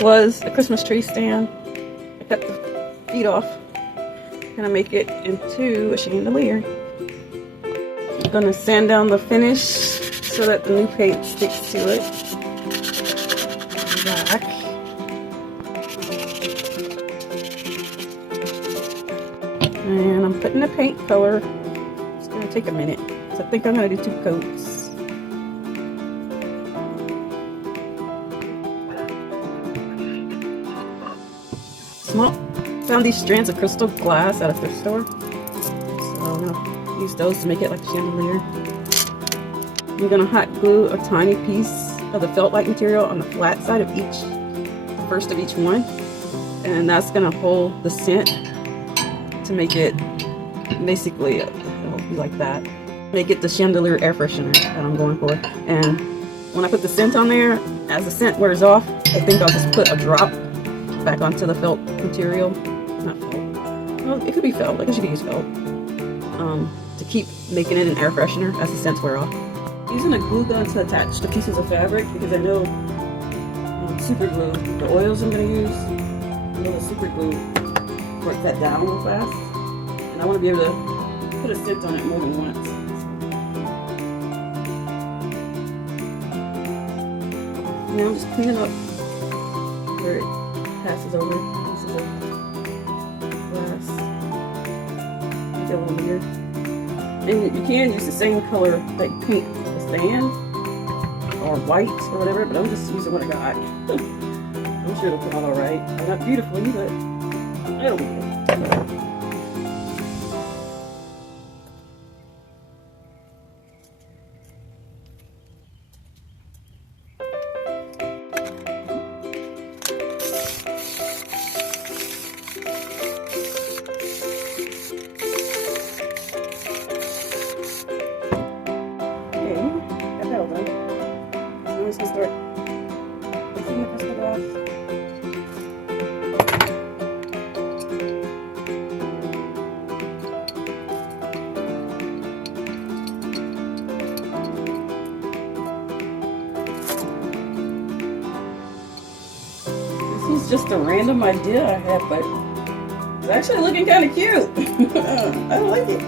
this was a Christmas tree stand. I cut the feet off. I'm gonna make it into a chandelier. I'm gonna sand down the finish so that the new paint sticks to it. Back. And I'm putting the paint color. It's gonna take a minute. So I think I'm gonna do 2 coats. Found these strands of crystal glass at a thrift store. So I'm gonna use those to make it like a chandelier. I'm gonna hot glue a tiny piece of the felt-like material on the flat side of the first of each one. And that's gonna hold the scent to make it basically, it'll be like that. Make it the chandelier air freshener that I'm going for. And when I put the scent on there, as the scent wears off, I think I'll just put a drop back onto the felt material. Not felt. Well, it could be felt. I guess you could use felt. To keep making it an air freshener as the scents wear off. I'm using a glue gun to attach the pieces of fabric because I know super glue, the oils I'm going to use, I know the super glue works that down real fast. And I want to be able to put a scent on it more than once. Now I'm just cleaning up where it passes over pieces of glass. Make it a little weird. And you can use the same color that you paint the stand, or white, or whatever, but I'm just using what I got. I'm sure it'll come out alright. Not beautifully, but it'll be good. I'm just going to start mixing the crystal glass. This was just a random idea I had, but it's actually looking kind of cute. I like it.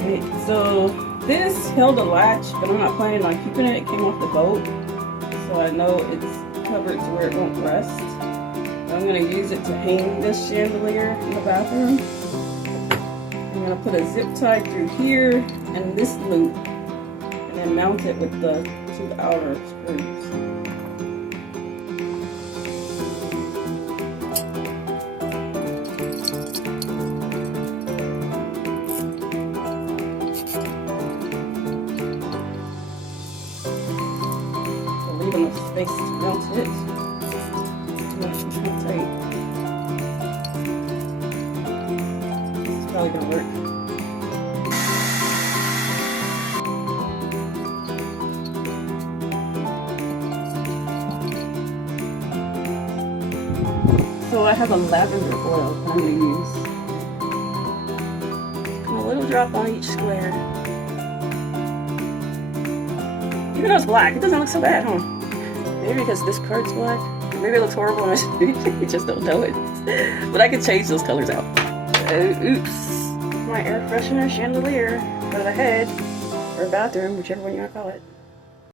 Okay, so this held a latch, but I'm not planning on keeping it. It came off the boat, so I know it's covered to where it won't rust. I'm going to use it to hang this chandelier in the bathroom. I'm going to put a zip tie through here and this loop, and then mount it with the 2 outer screws. Enough space to mount it. It's too tight. This is probably gonna work. So I have a lavender oil I'm gonna use. And a little drop on each square. Even though it's black, it doesn't look so bad, huh? Maybe because this card's black. Maybe it looks horrible and I just don't know it. But I can change those colors out. Oops. My air freshener chandelier for the head or bathroom, whichever one you want to call it.